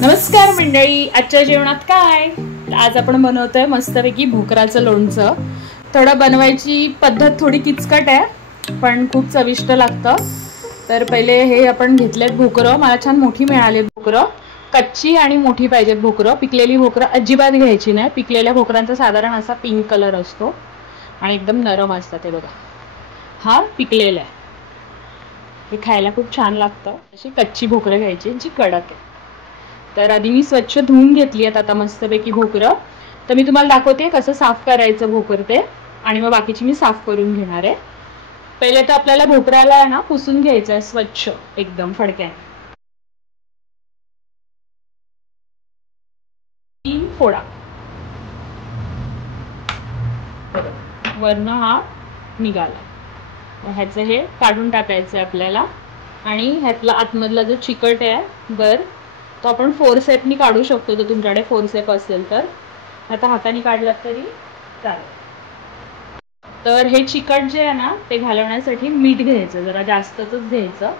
नमस्कार मंडळी, आजच्या जेवणात काय? आज आपण बनवतोय मस्तपैकी भोकराचं लोणचं. थोडं बनवायची पद्धत थोडी किचकट आहे पण खूप चविष्ट लागतं. तर पहिले हे आपण घेतलेत भोकरं. मला छान मोठी मिळाली भोकरं. कच्ची आणि मोठी पाहिजेत भोकरं. पिकलेली भोकरं अजिबात घ्यायची नाही. पिकलेल्या भोकरांचा साधारण असा पिंक कलर असतो आणि एकदम नरम असतात. ते बघा, हा पिकलेला आहे. हे खायला खूप छान लागतं. अशी कच्ची भोकरं घ्यायची जी कडक आहे. तर आधी मी स्वच्छ धुवून घेतली आहेत आता मस्तपैकी भोकरं. तर मी तुम्हाला दाखवते कसं साफ करायचं भोकर ते, आणि मग बाकीची मी साफ करून घेणार आहे. पहिले तर आपल्याला भोकराला आहे ना पुसून घ्यायचं आहे स्वच्छ एकदम फडक्याने. 3 फोडा वरनं हा निघाला. ह्याचं हे काढून टाकायचं आहे आपल्याला. आणि ह्यातला आतमधला जो चिकट आहे बर, तो आपण फोरसेपनी काढू शकतो. जर तुमच्याकडे फोरसेप असेल तर. आता हाताने काढलात तरी चालेल. तर हे चिकट जे आहे ना ते घालवण्यासाठी मीठ घ्यायचं, जरा जास्तच घ्यायचं.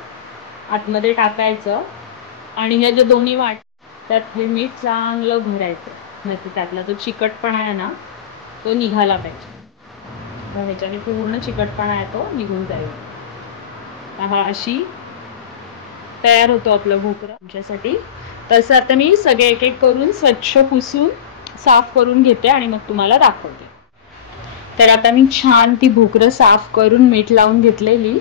आतमध्ये टाकायचं आणि ह्या ज्या दोन्ही वाट त्यात हे मीठ चांगलं भरायचं. म्हणजे त्यातला जो चिकटपणा आहे ना तो निघाला पाहिजे. तर ह्याच्याने पूर्ण चिकटपणा आहे तो निघून जाईल. हा अशी तयार होतो आपलं भोकरं तुमच्यासाठी. तसं आता मी सगळे एक एक करून स्वच्छ पुसून साफ करून घेते आणि मग तुम्हाला दाखवते. तर आता मी छान ती भोकरं साफ करून मीठ लावून घेतलेली.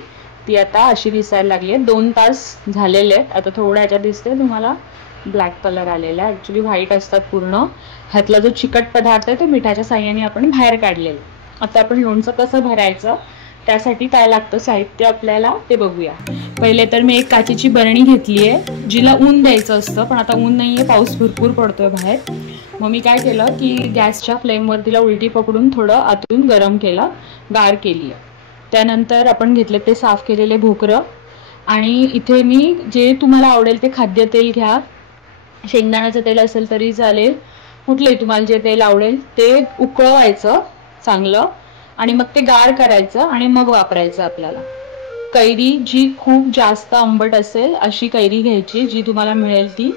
ती आता अशी दिसायला लागली आहे. 2 तास झालेले आहेत. आता थोड्या ह्याच्यात दिसते तुम्हाला ब्लॅक कलर आलेला आहे. ॲक्च्युली व्हाईट असतात पूर्ण. ह्यातला जो चिकट पदार्थ आहे तो मिठाच्या साह्याने आपण बाहेर काढलेला. आता आपण लोणचं कसं भरायचं त्यासाठी काय लागतं साहित्य आपल्याला ते बघूया. पहिले तर मी एक काचेची बरणी घेतली आहे जिला ऊन द्यायचं असतं, पण आता ऊन नाही आहे, पाऊस भरपूर पडतोय बाहेर. मग मी काय केलं की गॅसच्या फ्लेमवर तिला उलटी पकडून थोडं आतून गरम केलं, गार केली. त्यानंतर आपण घेतले ते साफ केलेले भोकरं. आणि इथे मी जे तुम्हाला आवडेल ते खाद्यतेल घ्या. शेंगदाण्याचं तेल असेल तरी चालेल, कुठलंही तुम्हाला जे तेल आवडेल ते उकळवायचं चांगलं आणि मग ते गार करायचं आणि मग वापरायचं आपल्याला. कैरी जी खूप जास्त आंबट असेल अशी कैरी घ्यायची, जी तुम्हाला मिळेल ती.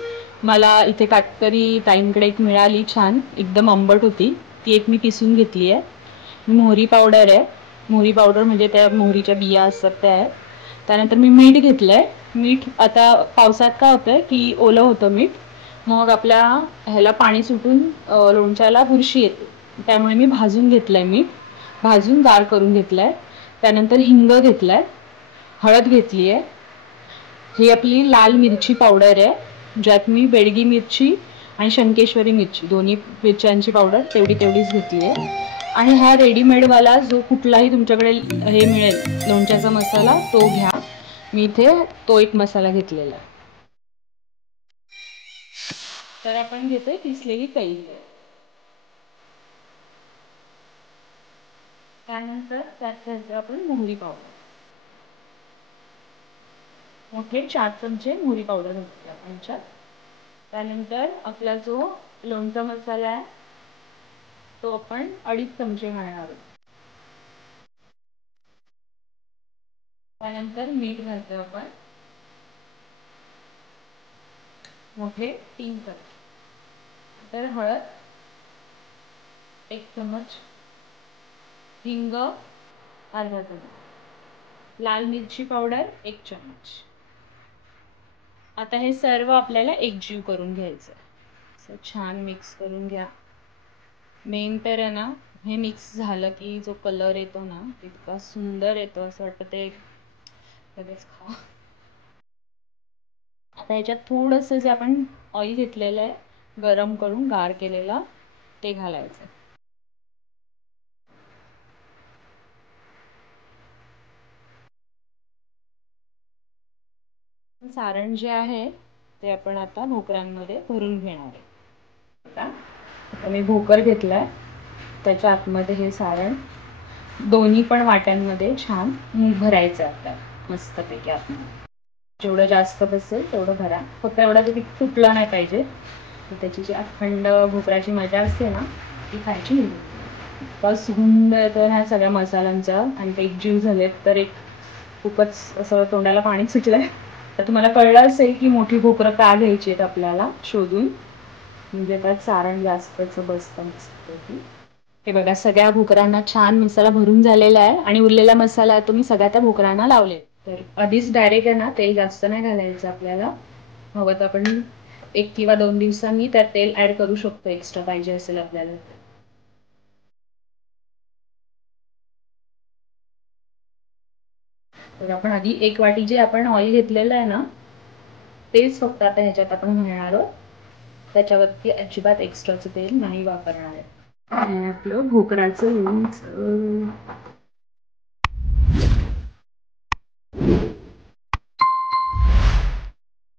मला इथे काटकरी ताईंकडे एक मिळाली छान, एकदम आंबट होती. ती एक मी किसून घेतली आहे. मोहरी पावडर आहे. मोहरी पावडर म्हणजे त्या मोहरीच्या बिया असतात त्या आहेत. त्यानंतर मी मीठ घेतलंय. मीठ आता पावसात काय होतंय की ओलं होतं मीठ, मग आपल्या ह्याला पाणी सुटून लोणच्याला बुरशी येते. त्यामुळे मी भाजून घेतलंय मीठ, भाजून गार करून घेतलंय. त्यानंतर हिंग घेतलाय, हळद घेतली आहे. ही आपली लाल मिरची पावडर आहे, ज्यात मी बेडगी मिरची आणि शंकेश्वरी मिरची दोन्ही मिरच्यांची पावडर तेवढीच घेतली आहे. आणि हा रेडीमेडवाला जो कुठलाही तुमच्याकडे हे मिळेल लोणच्याचा मसाला तो घ्या. मी इथे तो एक मसाला घेतलेला आहे. तर आपण घेतोय किसलेली कैरी. त्यानंतर त्यात घ्यायचं आपण मोहरी पावडर. मोठे 4 चमचे मोहरी पावडर घातली आपण ह्याच्यात. त्यानंतर आपला जो लोणचा मसाला आहे तो आपण 2.5 चमचे घालणार आहोत. त्यानंतर मीठ घालतो आपण मोठे 3 चमचे. तर हळद 1 चमच, हिंग अर्धा चमच, लाल मिरची पावडर 1 चमच. आता हे सर्व आपल्याला एकजीव करून घ्यायचं. असं छान मिक्स करून घ्या. मेन तर आहे ना, हे मिक्स झालं की जो कलर येतो ना इतका सुंदर येतो, असं वाटतं ते लगेच खावं. आता ह्याच्यात थोडंसं जे आपण ऑइल घेतलेलं आहे गरम करून गार केलेलं ते घालायचं. सारण जे आहे ते आपण आता भोकरांमध्ये भरून घेणार आहे. आता मी भोकर घेतलाय, त्याच्या आतमध्ये हे सारण दोन्ही पण वाट्यांमध्ये छान भरायचं आपल्याला मस्तपैकी आतमध्ये. जेवढं जास्त बसेल तेवढं भरा. फक्त एवढं की तुटलं नाही पाहिजे. त्याची जी अखंड भोकराची मजा असते ना ती खायची नाही. इतका सुगंध येतो ह्या सगळ्या मसाल्यांचा आणि ते एकजीव झालेत तर एक खूपच असं तोंडाला पाणी सुटलंय. तर तुम्हाला कळलं असेल की मोठी भोकरं का घ्यायची आहेत आपल्याला शोधून, म्हणजे त्यात सारण जास्तच बसतं मस्तपैकी. हे बघा सगळ्या भोकरांना छान मसाला भरून झालेला आहे आणि उरलेला मसाला तुम्ही सगळ्या त्या भोकरांना लावले. तर आधीच डायरेक्ट आहे ना तेल जास्त नाही घालायचं आपल्याला. हवं तर आपण 1 किंवा 2 दिवसांनी त्यात तेल ऍड करू शकतो, एक्स्ट्रा पाहिजे असेल आपल्याला. तर आपण आधी 1 वाटी जे आपण ऑइल घेतलेलं आहे ना तेच फक्त आता ह्याच्यात आपण घालणार आहोत. त्याच्यावरती अजिबात एक्स्ट्राचं तेल नाही वापरणार आहे. आणि आपलं भोकराचं लोणचं